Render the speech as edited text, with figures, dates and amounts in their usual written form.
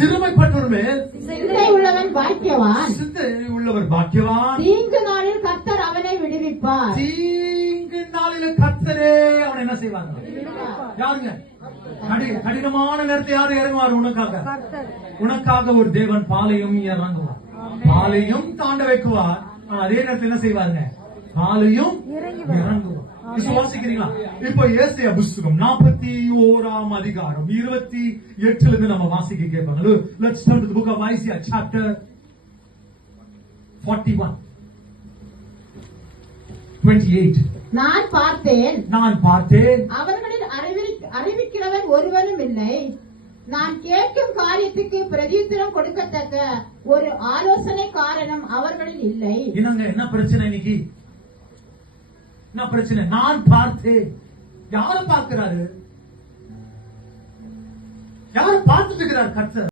சிறுமைப்பட்டவர் மேல் சிந்தை உள்ளவன் பாக்கியவான். சிந்தை உள்ளவர் பாக்கியவான். தீங்கு நாளில் கர்த்தர் அவனை விடுவிப்பார். தீங்கு நாளில கர்த்தரே அவன் என்ன செய்வாங்க? யாருங்க? கடினமான நேரத்தை யாரு இறங்குவார் உனக்காக? உனக்காக ஒரு தேவன் பாலையும் இறங்குவார், பாலையும் தாண்ட வைக்குவார். அதே நேரத்தில் என்ன செய்வாருங்க? பாலையும் இறங்குவார். விசுவாசிக்கிறீங்களா? இப்ப ஏசாயா புஸ்தகம் 41 அதிகாரம் 28 இருந்து நம்ம வாசிக்க கேட்பாங்க. Let's turn to the book of Isaiah chapter 41 28. நான் பார்த்தேன், அவர்களில் அறிவிக்கிறவன் ஒருவனும் இல்லை. நான் கேட்கும் காரியத்துக்கு பிரதியுத்தரம் கொடுக்கத்தக்க ஒரு ஆலோசனை காரணம் அவர்களில் இல்லை. என்ன பிரச்சனை இன்னைக்கு? என்ன பிரச்சனை? நான் பார்த்தேன். யாரை பார்க்கிறாரு? யாரை பார்த்துட்டு இருக்கிறார் கர்த்தர்?